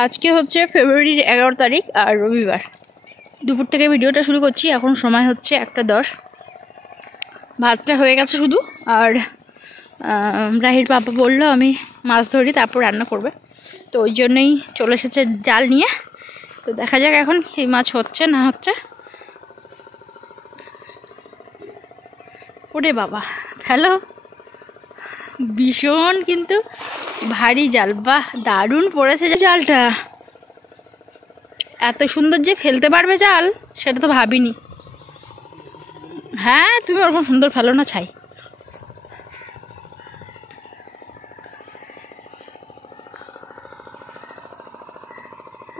আজকে হচ্ছে ফেব্রুয়ারির 11 তারিখ আর রবিবার দুপুর থেকে ভিডিওটা শুরু করছি। এখন সময় হচ্ছে 1:10। ভাতটা হয়ে গেছে শুধু, আর রাহির পাপা বললো আমি মাছ ধরি তারপর রান্না করবে, তো ওই জন্যই চলে এসেছে জাল নিয়ে। তো দেখা যাক এখন এই মাছ হচ্ছে না হচ্ছে। ওরে বাবা, হ্যালো, ভীষণ কিন্তু ভারী জাল। বাহ, দারুণ পড়েছে যে জালটা। এত সুন্দর যে ফেলতে পারবে জাল সেটা তো ভাবিনি। হ্যাঁ, তুমি ওরকম সুন্দর ফেলো না ছাই।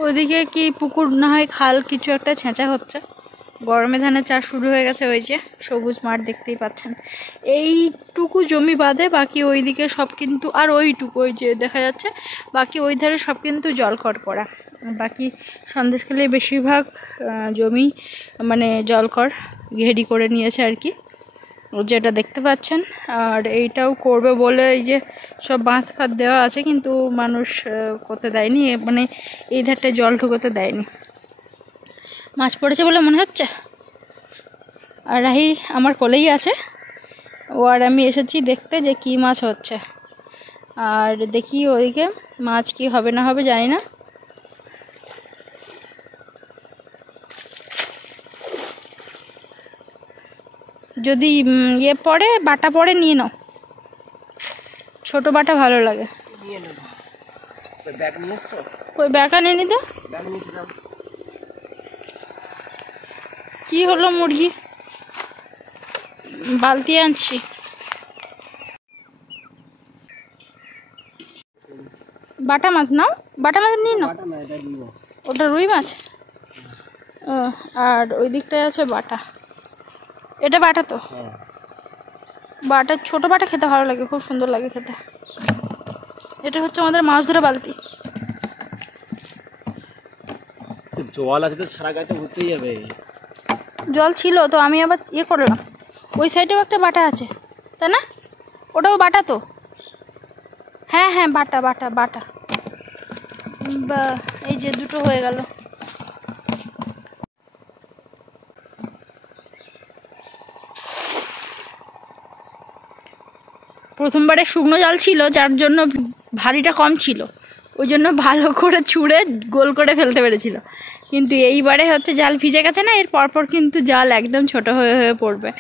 ওইদিকে কি পুকুর না হয় খাল কিছু একটা ছেঁচা হচ্ছে। গরমে ধানের চাষ শুরু হয়ে গেছে, ওই যে সবুজ মাঠ দেখতেই পাচ্ছেন। এইটুকু জমি বাদে বাকি ওইদিকে সব কিন্তু, আর ওইটুকু ওই যে দেখা যাচ্ছে, বাকি ওই ধারে সব কিন্তু জলকর করা। বাকি সন্দেশখালী বেশিরভাগ জমি মানে জলকর ঘেরি করে নিয়েছে আর কি, যেটা দেখতে পাচ্ছেন। আর এইটাও করবে বলে এই যে সব বাঁধ ফাঁধ দেওয়া আছে, কিন্তু মানুষ করতে দেয়নি, মানে এই ধারটা জল ঢুকোতে দেয়নি। মাছ পড়েছে বলে মনে হচ্ছে। আর রাহি আমার কোলেই আছে, ও আর আমি এসেছি দেখতে যে কি মাছ হচ্ছে। আর দেখি ওইদিকে মাছ কি হবে না হবে জানি না। যদি ইয়ে পড়ে, বাটা পড়ে নিয়ে নাও, ছোট বাটা ভালো লাগে। ওই ব্যাগ আনে নি তো কি হলো, মুরগি বালতি আনছি। বাটা মাছ নাও, বাটা মাছ নিয়ে নাও। ওটা রুই মাছ। ও, আর ওই দিকটায় আছে বাটা। এটা বাটা তো, বাটা ছোট বাটা খেতে ভালো লাগে, খুব সুন্দর লাগে খেতে। এটা হচ্ছে আমাদের মাছ ধরা বালতি। জল আছে তো সারা গাড়িতে ঘুরতেই যাবে। জল ছিল তো আমি আবার ইয়ে করলাম। ওই সাইডেও একটা বাটা আছে, তাই না? ওটাও বাটা তো। হ্যাঁ হ্যাঁ, বাটা বাটা বাটা। বা এই যে দুটো হয়ে গেল। প্রথমবারে শুকনো জাল ছিল, যার জন্য ভারীটা কম ছিল, ওই জন্য ভালো করে ছুঁড়ে গোল করে ফেলতে পেরেছিল। কিন্তু এইবারে হচ্ছে জাল ভিজে গেছে না, এর পরপর কিন্তু জাল একদম ছোট হয়ে হয়ে পড়বে।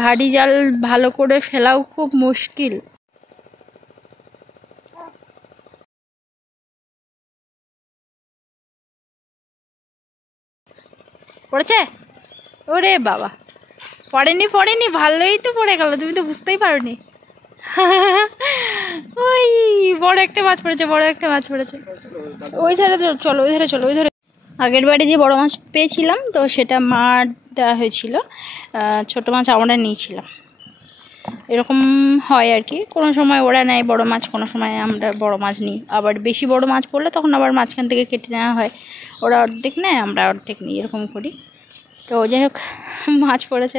ভারী জাল ভালো করে ফেলাও খুব মুশকিল। পড়েছে? ওরে বাবা, পড়েনি পড়েনি, ভালোই তো পড়ে গেল, তুমি তো বুঝতেই পারোনি। ওই বড় একটা মাছ পড়েছে, বড় একটা মাছ পড়েছে। ওই ধারে চলো, ওই ধারে চলো, ওই ধারে। আগের বারে যে বড় মাছ পেয়েছিলাম তো সেটা মার দেওয়া হয়েছিল, ছোট মাছ আমরা নিয়েছিলাম। এরকম হয় আর কি, কোনো সময় ওরা নেয় বড় মাছ, কোনো সময় আমরা বড় মাছ নিই। আবার বেশি বড় মাছ পড়লে তখন আবার মাঝখান থেকে কেটে নেওয়া হয়, ওরা অর্ধেক নেয় আমরা অর্ধেক নিই, এরকম করি। তো যাই হোক, মাছ পড়েছে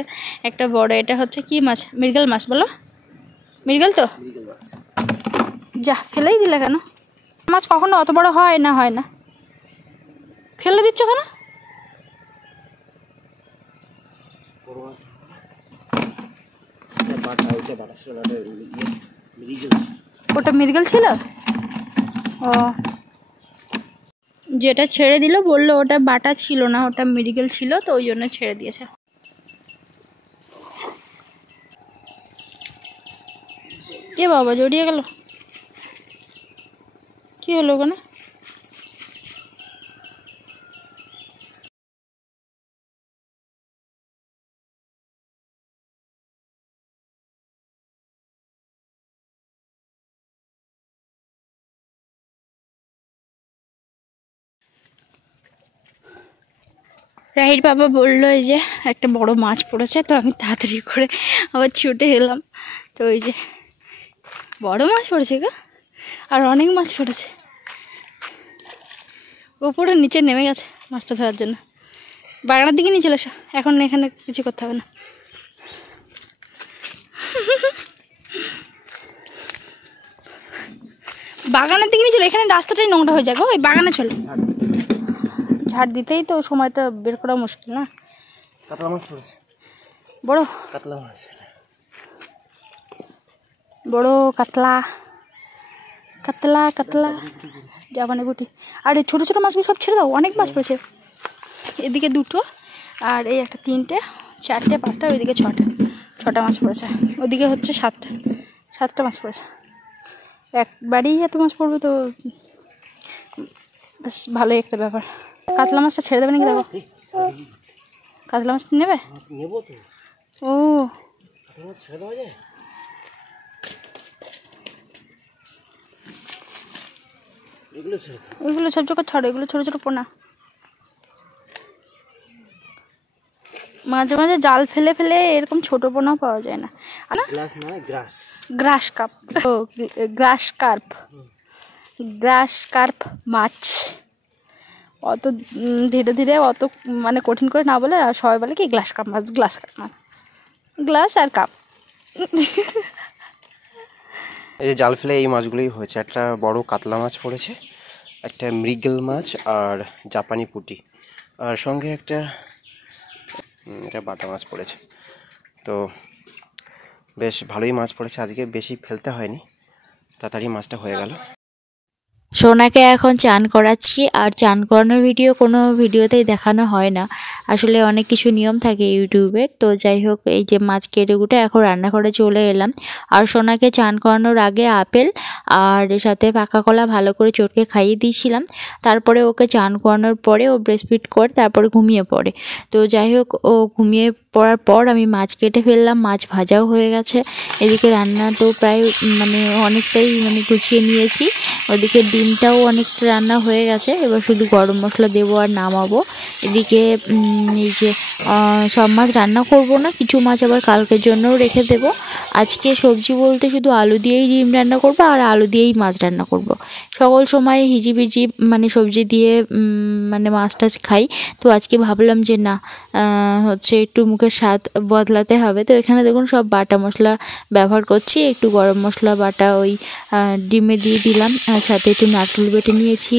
একটা বড়। এটা হচ্ছে কি মাছ? মৃগেল মাছ বলো, মৃগেল তো। যা, ফেলেই দিলে কেন? মাছ কখনো অত বড় হয় না, হয় না, ফেলে দিচ্ছ কেন? ওটা মৃগেল ছিল। ও, যেটা ছেড়ে দিল বললো ওটা বাটা ছিল না, ওটা মৃগেল ছিল, তো ওই জন্য ছেড়ে দিয়েছে। কে বাবা, জড়িয়ে গেল, কি হলো ওখানে? রাহির বাবা বললো এই যে একটা বড় মাছ পড়েছে, তো আমি তাড়াতাড়ি করে আবার ছুটে এলাম। তো ওই যে বড় মাছ পড়েছে গো, আর অনেক মাছ পড়েছে। ওপরে নিচে নেমে গেছে মাছটা ধরার জন্য। বাগানের দিকে নিয়ে চলে এসো, এখন এখানে কিছু করতে হবে না। বাগানের দিকে নিয়ে চলো, এখানে রাস্তাটাই নোংরা হয়ে যায় গো, ওই বাগানে চলো। ঝাড় দিতেই তো সময়টা বের করা মুশকিল না। কাতলা মাছ পড়েছে, বড় কাতলা মাছ, বড় কাতলা, কাতলা কাতলা জাপানি গুটি। আর এই ছোটো ছোটো মাছগুলো সব ছেড়ে দাও, অনেক মাছ পড়েছে। এদিকে 2টো, আর এই একটা 3টে, 4টে, 5টা, ওইদিকে 6টা মাছ পড়েছে। ওদিকে হচ্ছে 7টা মাছ পড়েছে। একবারেই এত মাছ পড়বে তো বেশ ভালোই একটা ব্যাপার। কাতলা মাছটা ছেড়ে দেবে নাকি? দেখো কাতলা মাছ নেবে? নেবো তো। ও কাতলা মাছ ছেড়ে দেওয়া যায়? এগুলো ছেড়ে দাও, ওইগুলো সব জায়গায় ছড়ে, এগুলো ছোটো ছোটো পোনা। মাঝে মাঝে জাল ফেলে ফেলে এরকম ছোটো পোনাও পাওয়া যায় না। গ্লাস না, গ্রাস, গ্রাস কাপ, ও গ্রাস কার্প, গ্রাস কার্প মাছ। অত ধীরে ধীরে অত মানে কঠিন করে না বলে সবাই বলে কি গ্লাস কাপ মাছ, গ্লাস কাপ মাছ, গ্লাস আর কাপ। এই যে জাল ফেলে এই মাছগুলোই হয়েছে। একটা বড় কাতলা মাছ পড়েছে, একটা মৃগেল মাছ আর জাপানি পুঁটি, আর সঙ্গে একটা এটা বাটা মাছ পড়েছে। তো বেশ ভালোই মাছ পড়েছে আজকে, বেশি ফেলতে হয়নি, তাড়াতাড়ি মাছটা হয়ে গেল। সোনাকে এখন চান করাচ্ছি, আর চান করানোর ভিডিও কোনো ভিডিওতেই দেখানো হয় না, আসলে অনেক কিছু নিয়ম থাকে ইউটিউবের। তো যাই হোক, এই যে মাছ কেটে কুটে এখন রান্নাঘরে চলে এলাম। আর সোনাকে চান করানোর আগে আপেল আর সাথে পাকা কলা ভালো করে চটকে খাইয়ে দিয়েছিলাম। তারপরে ওকে চান করানোর পরে ও ব্রেস্টফিড করে তারপরে ঘুমিয়ে পড়ে। তো যাই হোক, ও ঘুমিয়ে পড়ার পর আমি মাছ কেটে ফেললাম, মাছ ভাজাও হয়ে গেছে। এদিকে রান্না তো প্রায় মানে অনেকটাই মানে গুছিয়ে নিয়েছি। ওদিকে ডিমটাও অনেকটা রান্না হয়ে গেছে, এবার শুধু গরম মশলা দেবো আর নামাবো। এদিকে এই যে সব মাছ রান্না করব না, কিছু মাছ আবার কালকের জন্যও রেখে দেব। আজকে সবজি বলতে শুধু আলু দিয়েই ডিম রান্না করব আর আলু দিয়েই মাছ রান্না করব। সকল সময় হিজিবিজি মানে সবজি দিয়ে মানে মাছ টাছ খাই, তো আজকে ভাবলাম যে না হচ্ছে একটু মুখের স্বাদ বদলাতে হবে। তো এখানে দেখুন সব বাটা মশলা ব্যবহার করছি, একটু গরম মশলা বাটা ওই ডিমে দিয়ে দিলাম, আর সাথে একটু নারকেল বেটে নিয়েছি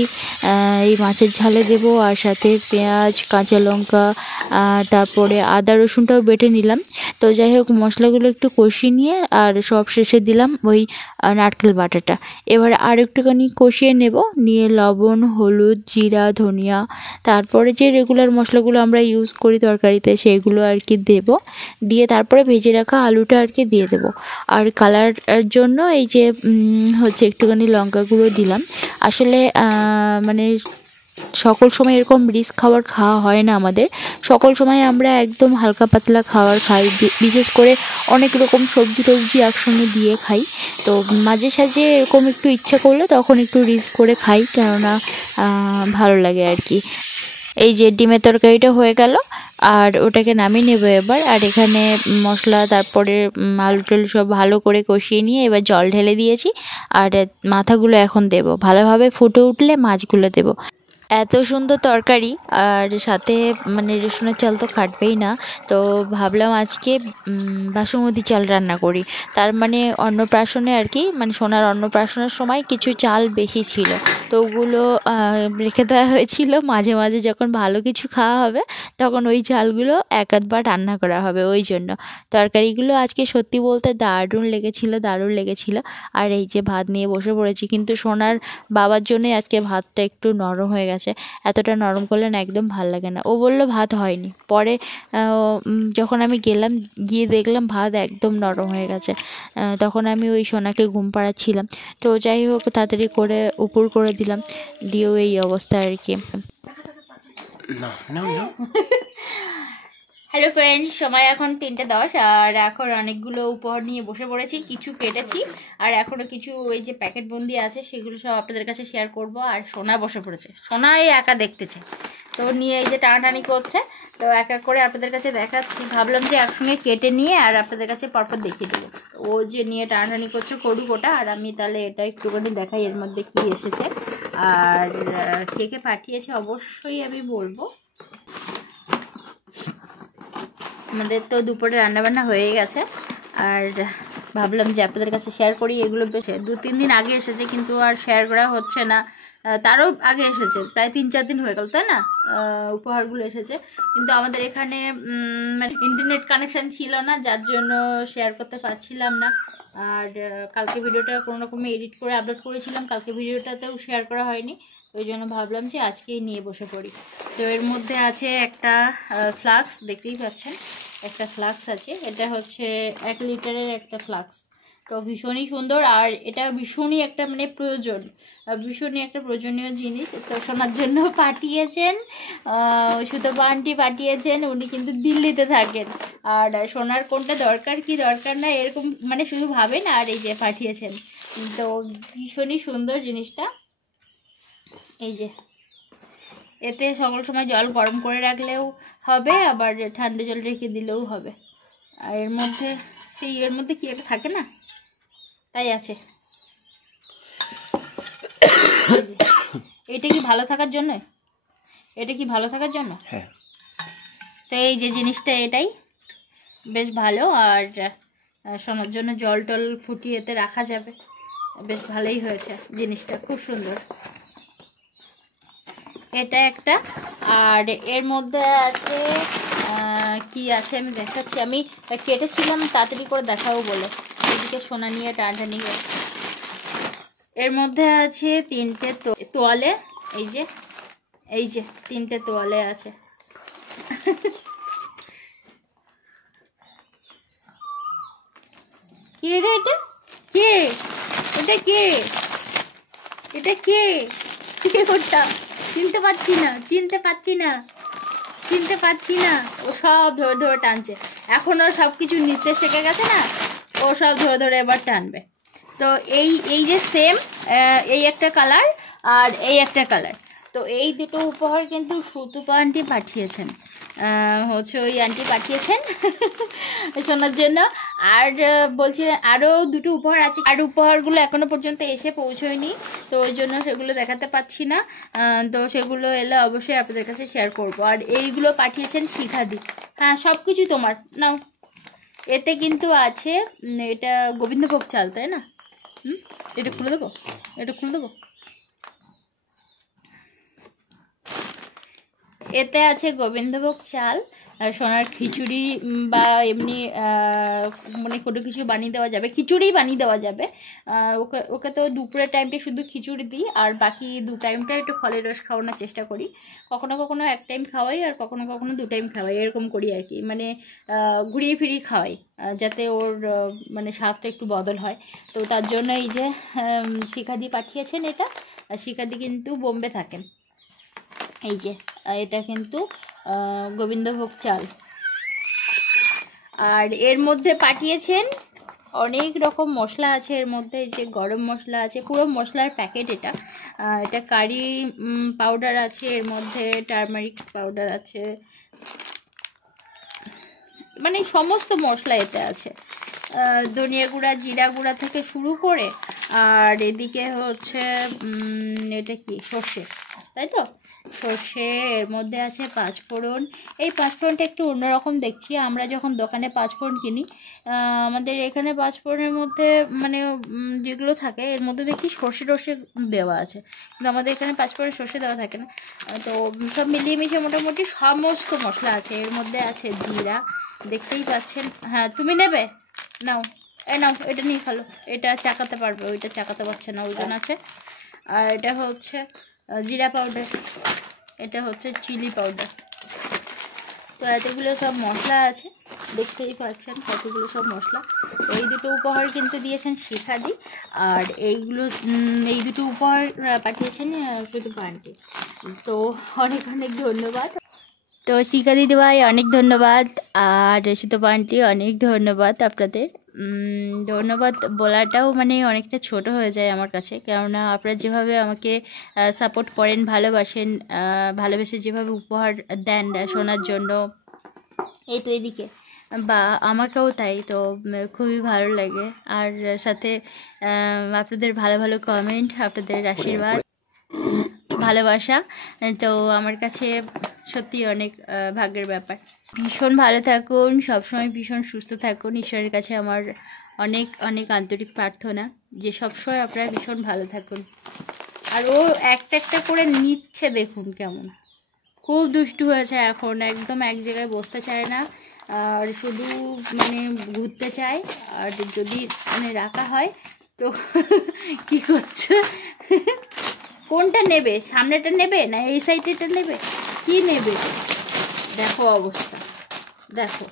এই মাছের ঝালে দেব, আর সাথে পেঁয়াজ, কাঁচা লঙ্কা, তারপরে আদা রসুনটাও বেটে নিলাম। তো যাই হোক, মশলাগুলো একটু কষিয়ে নিয়ে আর সব শেষে দিলাম ওই নারকেল বাটাটা। এবার আর একটুখানি কষিয়ে নেব, নিয়ে লবণ, হলুদ, জিরা, ধনিয়া, তারপরে যে রেগুলার মশলাগুলো আমরা ইউজ করি তরকারিতে সেইগুলো আর কি দেব, দিয়ে তারপরে ভেজে রাখা আলুটা আর কি দিয়ে দেব। আর কালারের জন্য এই যে হচ্ছে একটুখানি লঙ্কা গুঁড়ো দিলাম। আসলে মানে সকল সময় এরকম রিচ খাবার খাওয়া হয় না আমাদের, সকল সময় আমরা একদম হালকা পাতলা খাবার খাই, বিশেষ করে অনেক রকম সবজি টবজি একসঙ্গে দিয়ে খাই। তো মাঝে সাঝে এরকম একটু ইচ্ছা করলে তখন একটু রিচ করে খাই, কেননা ভালো লাগে আর কি। এই যে ডিমের তরকারিটা হয়ে গেল, আর ওটাকে নামিয়ে নেব এবার। আর এখানে মশলা তারপরে আলু টালু সব ভালো করে কষিয়ে নিয়ে এবার জল ঢেলে দিয়েছি, আর মাথাগুলো এখন দেব, ভালোভাবে ফুটে উঠলে মাছগুলো দেব। এত সুন্দর তরকারি, আর সাথে মানে রেশনের চাল তো খাটবেই না, তো ভাবলাম আজকে বাসমতি চাল রান্না করি। তার মানে অন্নপ্রাশনে আর কি, মানে সোনার অন্নপ্রাশনের সময় কিছু চাল বেশি ছিল, তো ওগুলো রেখে দেওয়া হয়েছিল। মাঝে মাঝে যখন ভালো কিছু খাওয়া হবে তখন ওই চালগুলো এক আধবার রান্না করা হবে, ওই জন্য তরকারিগুলো আজকে সত্যি বলতে দারুণ লেগেছিল। আর এই যে ভাত নিয়ে বসে পড়েছি, কিন্তু সোনার বাবার জন্যই আজকে ভাতটা একটু নরম হয়ে গেছে। এতটা নরম করলে না একদম ভাল লাগে না। ও বলল ভাত হয়নি, পরে যখন আমি গিয়ে দেখলাম ভাত একদম নরম হয়ে গেছে। তখন আমি ওই সোনাকে ঘুম পাড়াচ্ছিলাম, তো যাই হোক তাড়াতাড়ি করে উপর করে দিলাম, দিয়েও এই অবস্থা আর কি। হ্যালো ফ্রেন্ডস, সময় এখন 3:10, আর এখন অনেকগুলো উপহার নিয়ে বসে পড়েছি, কিছু কেটেছি আর এখনও কিছু ওই যে প্যাকেট বন্দি আছে সেগুলো সব আপনাদের কাছে শেয়ার করব। আর সোনা বসে পড়েছে, সোনা এই একা দেখতেছে, তো নিয়ে এই যে টানাটানি করছে, তো এক এক করে আপনাদের কাছে দেখাচ্ছি। ভাবলাম যে একসঙ্গে কেটে নিয়ে আর আপনাদের কাছে পরপর দেখিয়ে দেবো। ও যে নিয়ে টানাটানি করছে করুক ওটা, আর আমি তাহলে এটা একটুখানি দেখাই এর মধ্যে কী এসেছে আর কে কে পাঠিয়েছে অবশ্যই আমি বলবো। আমাদের তো দুপুরে রান্নাবান্না হয়ে গেছে, আর ভাবলাম যে আপনাদের কাছে শেয়ার করি। এগুলো বেশ 2-3 দিন আগে এসেছে, কিন্তু আর শেয়ার করা হচ্ছে না। তারও আগে এসেছে, প্রায় 3-4 দিন হয়ে গেল, তাই না? উপহারগুলো এসেছে, কিন্তু আমাদের এখানে মানে ইন্টারনেট কানেকশান ছিল না, যার জন্য শেয়ার করতে পারছিলাম না। আর কালকে ভিডিওটা কোনো রকমে এডিট করে আপলোড করেছিলাম, কালকে ভিডিওটাতেও শেয়ার করা হয়নি, ওই জন্য ভাবলাম যে আজকেই নিয়ে বসে পড়ি। তো এর মধ্যে আছে একটা ফ্লাক্স, দেখতেই পাচ্ছেন একটা ফ্লাক্স আছে। এটা হচ্ছে 1 লিটারের একটা ফ্লাক্স, তো ভীষণই সুন্দর। আর এটা ভীষণই একটা মানে ভীষণই একটা প্রয়োজনীয় জিনিস। তো শোনার জন্য পাঠিয়েছেন, সুতপা আন্টি পাঠিয়েছেন। উনি কিন্তু দিল্লিতে থাকেন, আর সোনার কোনটা দরকার কি দরকার না এরকম মানে শুধু ভাবেন, আর এই যে পাঠিয়েছেন। তো ভীষণই সুন্দর জিনিসটা। এই যে এতে সকল সময় জল গরম করে রাখলেও হবে, আবার ঠান্ডা জল রেখে দিলেও হবে। আর এর মধ্যে এর মধ্যে কি একটা থাকে না, তাই আছে। এটা কি ভালো থাকার জন্য? এটা কি ভালো থাকার জন্য? হ্যাঁ। তো এই যে জিনিসটা এটাই বেশ ভালো। আর শোনার জন্য জল টল ফুটিয়ে এতে রাখা যাবে, বেশ ভালোই হয়েছে জিনিসটা, খুব সুন্দর। এটা একটা। আর এর মধ্যে আছে কি আছে আমি দেখাচ্ছি, আমি কেটেছিলাম তাড়াতাড়ি করে দেখাবো বলে, এদিকে সোনা নিয়ে টানাটানি করে। এর মধ্যে আছে 3টে তোয়ালে, এই যে 3টে তোয়ালে আছে। কে রে এটা? কে এটা? কে এটা? কে ওটা? চিনতে পারছি না। ও সব ধরে ধরে টানছে, এখন ও সব কিছু নিতে শিখে গেছে না, ও সব ধরে ধরে এবার টানবে। তো এই যে সেম এই একটা কালার আর এই একটা কালার, তো এই দুটো উপহার কিন্তু সুতপা আন্টি পাঠিয়েছেন, হচ্ছে ওই আন্টি পাঠিয়েছেন শোনার জন্য। আর বলছি আরও দুটো উপহার আছে, আর উপহারগুলো এখনও পর্যন্ত এসে পৌঁছয়নি, তো ওই জন্য সেগুলো দেখাতে পাচ্ছি না। তো সেগুলো এলে অবশ্যই আপনাদের কাছে শেয়ার করব। আর এইগুলো পাঠিয়েছেন শিখাদি। হ্যাঁ, সব কিছু তোমার নাও। এতে কিন্তু আছে, এটা গোবিন্দভোগ চাল, তাই না? এটা খুলে দেবো, এতে আছে গোবিন্দভোগ চাল, সোনার খিচুড়ি বা এমনি মানে কোনো কিছু বানিয়ে দেওয়া যাবে, খিচুড়ি বানিয়ে দেওয়া যাবে। ওকে তো দুপুরের টাইমটা শুধু খিচুড়ি দিই, আর বাকি 2 টাইমটা একটু ফলের রস খাওয়ানোর চেষ্টা করি। কখনো কখনো 1 টাইম খাওয়াই, আর কখনো কখনো 2 টাইম খাওয়াই, এরকম করি আর কি, মানে ঘুরিয়ে ফিরিয়ে খাওয়াই, যাতে ওর মানে স্বাদটা একটু বদল হয়। তো তার জন্য এই যে শিখাদি পাঠিয়েছেন এটা। আর শিখাদি কিন্তু বোম্বে থাকেন। এই যে এটা কিন্তু গোবিন্দভোগ চাল। আর এর মধ্যে পাঠিয়েছেন অনেক রকম মশলা আছে এর মধ্যে, এই যে গরম মশলা আছে, পুরো মশলার প্যাকেট এটা। এটা কারি পাউডার আছে এর মধ্যে, টারমারিক পাউডার আছে, মানে সমস্ত মশলা এতে আছে। ধনিয়া গুঁড়া, জিরা গুঁড়া থেকে শুরু করে, আর এদিকে হচ্ছে এটা কি সর্ষে, তাই তো? সর্ষে, এর মধ্যে আছে 5 ফোড়ন। এই 5 ফোড়নটা একটু অন্যরকম দেখছি, আমরা যখন দোকানে 5 ফোড়ন কিনি, আমাদের এখানে 5 ফোড়নের মধ্যে মানে যেগুলো থাকে এর মধ্যে দেখি সর্ষে দেওয়া আছে, কিন্তু আমাদের এখানে 5 ফোড়নে সর্ষে দেওয়া থাকে না। তো সব মিলিয়ে মিশিয়ে মোটামুটি সমস্ত মশলা আছে এর মধ্যে। আছে জিরা, দেখতেই পাচ্ছেন। হ্যাঁ, তুমি নেবে? নাও, নাও, এটা নিয়ে খেলো, এটা চাকাতে পারবে, ওইটা চাকাতে পারছে না, ওজন আছে। আর এটা হচ্ছে জিরা পাউডার, এটা হচ্ছে চিলি পাউডার। তো এতগুলো সব মশলা আছে, দেখতেই পাচ্ছেন কতগুলো সব মশলা। এই দুটো উপহার কিন্তু দিয়েছেন শিখাদি, আর এই দুটো উপহার পাঠিয়েছেন সুতপা আন্টি। তো অনেক অনেক ধন্যবাদ। তো শিখাদি ভাই অনেক ধন্যবাদ, আর সুতপা আন্টি অনেক ধন্যবাদ আপনাদের। ধন্যবাদ বলাটাও মানে অনেকটা ছোট হয়ে যায় আমার কাছে, কেননা আপনারা যেভাবে আমাকে সাপোর্ট করেন, ভালোবাসেন, ভালোবেসে যেভাবে উপহার দেন শোনার জন্য, এই তো এদিকে বা আমাকেও তাই, তো খুবই ভালো লাগে। আর সাথে আপনাদের ভালো ভালো কমেন্ট, আপনাদের আশীর্বাদ, ভালোবাসা, তো আমার কাছে সত্যি অনেক ভাগ্যের ব্যাপার। ভীষণ ভালো থাকুন, সবসময় ভীষণ সুস্থ থাকুন, ঈশ্বরের কাছে আমার অনেক অনেক আন্তরিক প্রার্থনা যে সবসময় আপনারা ভীষণ ভালো থাকুন। আর ও একটা একটা করে নিচ্ছে, দেখুন কেমন খুব দুষ্টু হয়েছে এখন, একদম এক জায়গায় বসতে চায় না, আর শুধু মানে ঘুরতে চায়। আর যদি মানে রাখা হয় তো কি করছে, কোনটা নেবে, সামনেটা নেবে না এই সাইডেটা নেবে, কি নেবে? দেখো অবস্থা, দেখো।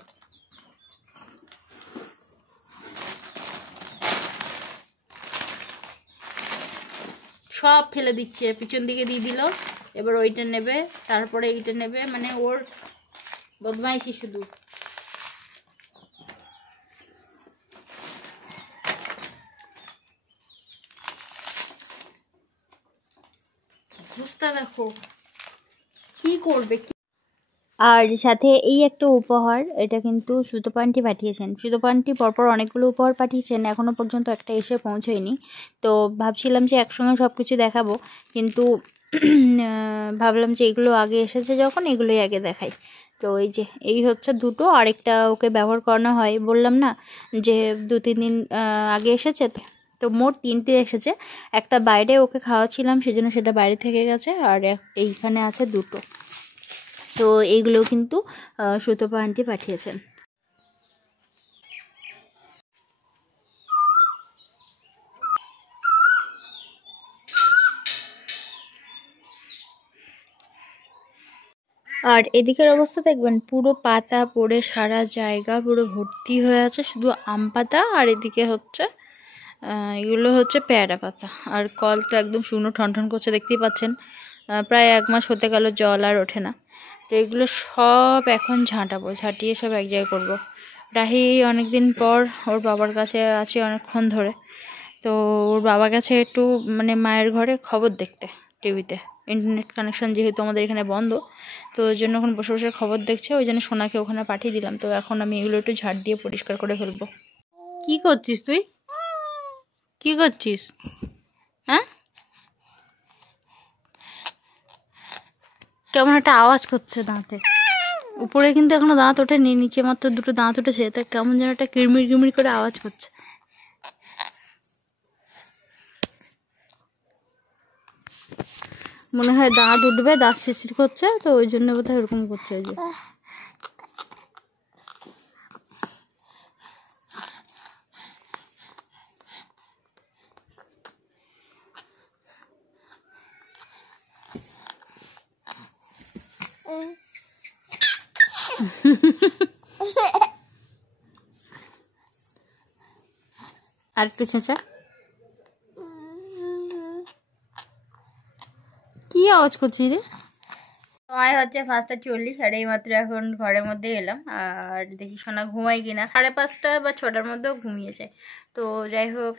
সব ফেলে দিচ্ছে, পিছন দিকে দিয়ে দিল, এবার ওইটা নেবে, তারপরে এইটা নেবে, মানে ওর বদমাইশি শুধু। বুঝতে দেখো কি করবে। আর সাথে এই একটা উপহার, এটা কিন্তু সুতোপান্টি পাঠিয়েছেন। সুতোপান্টি পরপর অনেকগুলো উপহার পাঠিয়েছেন, এখনও পর্যন্ত একটা এসে পৌঁছয়নি। তো ভাবছিলাম যে একসঙ্গে সব কিছু দেখাবো, কিন্তু ভাবলাম যে এগুলো আগে এসেছে যখন, এগুলোই আগে দেখাই। তো এই যে এই হচ্ছে দুটো, আরেকটা ওকে ব্যবহার করানো হয়, বললাম না যে 2-3 দিন আগে এসেছে। তো মোট 3টে এসেছে, একটা বাইরে ওকে খাওয়াচ্ছিলাম সেজন্য সেটা বাইরে থেকে গেছে, আর এইখানে আছে 2টো। তো এইগুলো কিন্তু সুতপা আন্টি পাঠিয়েছেন। আর এদিকের অবস্থা দেখবেন, পুরো পাতা পড়ে সারা জায়গা পুরো ভর্তি হয়ে আছে শুধু আম পাতা, আর এদিকে হচ্ছে এগুলো হচ্ছে পেয়ারা পাতা। আর কল তো একদম শুকনো ঠনঠন করছে, দেখতেই পাচ্ছেন। প্রায় 1 মাস হতে গেল, জল আর ওঠে না। তো এগুলো সব এখন ঝাঁটাবো, ঝাঁটিয়ে সব এক জায়গায় করবো। রাহি অনেকদিন পর ওর বাবার কাছে আছে অনেকক্ষণ ধরে, তো ওর বাবা গেছে একটু মানে মায়ের ঘরে খবর দেখতে টিভিতে। ইন্টারনেট কানেকশান যেহেতু আমাদের এখানে বন্ধ, তো ওই জন্য এখন বসে বসে খবর দেখছে, ওই জন্য সোনাকে ওখানে পাঠিয়ে দিলাম। তো এখন আমি এগুলো একটু ঝাড় দিয়ে পরিষ্কার করে ফেলবো। কি করছিস তুই, কি করছিস? হ্যাঁ, কেমন একটা আওয়াজ করছে দাঁতে, উপরে কিন্তু এখনো দাঁত ওঠেনি, নিচে মাত্র 2টো দাঁত উঠেছে, তা কেমন যেন একটা কিরমির কিরমির করে আওয়াজ করছে। মনে হয় দাঁত উঠবে, দাঁত শিরশির করছে, তো ওই জন্য বোধহয় ওরকম করছে। ওই যে আর একটু ছেঁচা, কি আওয়াজ করছিস রে? সময় হচ্ছে 5:40, আর এই মাত্র এখন ঘরের মধ্যে এলাম। আর দেখি সোনা ঘুমাই কিনা, 5:30 বা 6টার মধ্যেও ঘুমিয়ে যায়। তো যাই হোক,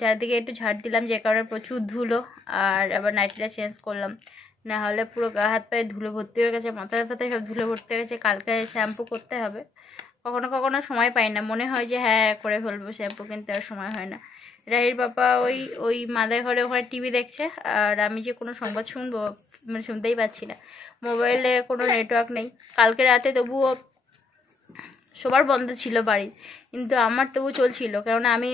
চারিদিকে একটু ঝাড় দিলাম, যে কারণে প্রচুর ধুলো। আর আবার নাইটিটা চেঞ্জ করলাম, না হলে পুরো গা হাত পায়ে ধুলো ভর্তি হয়ে গেছে, মাথায় ফাতায় সব ধুলো ভর্তি হয়ে গেছে। কালকে শ্যাম্পু করতে হবে, কখনো কখনো সময় পাই না, মনে হয় যে হ্যাঁ করে ফেলবো শ্যাম্পু, কিন্তু আর সময় হয় না। রাহির বাবা ওই মাদের ঘরে ওখানে টিভি দেখছে, আর আমি যে কোনো সংবাদ শুনবো মানে শুনতেই পাচ্ছি না, মোবাইলে কোনো নেটওয়ার্ক নেই। কালকে রাতে তবুও সবার বন্ধ ছিল বাড়ি, কিন্তু আমার তবু চলছিল, কেননা আমি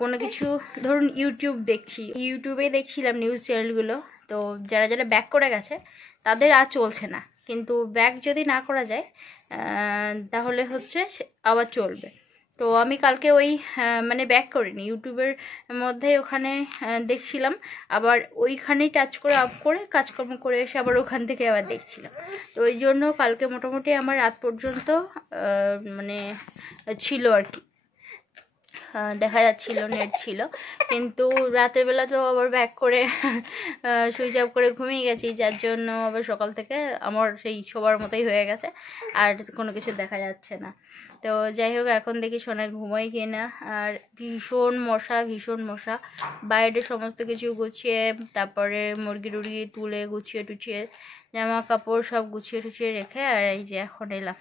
কোনো কিছু ধরুন ইউটিউব দেখছি, ইউটিউবেই দেখছিলাম নিউজ চ্যানেলগুলো। তো যারা যারা ব্যাক করে গেছে তাদের আর চলছে না, কিন্তু ব্যাক যদি না করা যায় তাহলে হচ্ছে আবার চলবে। তো আমি কালকে মানে ব্যাক করিনি, ইউটিউবের মধ্যে ওখানে দেখছিলাম, আবার ওইখানেই টাচ করে অফ করে কাজকর্ম করে এসে আবার ওখান থেকে আবার দেখছিলাম। তো ওই জন্য কালকে মোটামুটি আমার রাত পর্যন্ত মানে ছিল আর কি, দেখা যাচ্ছিল নেট ছিল, কিন্তু রাতের বেলা তো আবার ব্যাক করে সুইচ অফ করে ঘুমিয়ে গেছি, যার জন্য আবার সকাল থেকে আমার সেই শোবার মতোই হয়ে গেছে, আর কোনো কিছু দেখা যাচ্ছে না। তো যাই হোক, এখন দেখি সোনায় ঘুমোই কিনা। আর ভীষণ মশা, বাইরে সমস্ত কিছু গুছিয়ে, তারপরে মুরগি টুরগি তুলে গুছিয়ে টুছিয়ে, জামা কাপড় সব গুছিয়ে টুছিয়ে রেখে, আর এই যে এখন এলাম।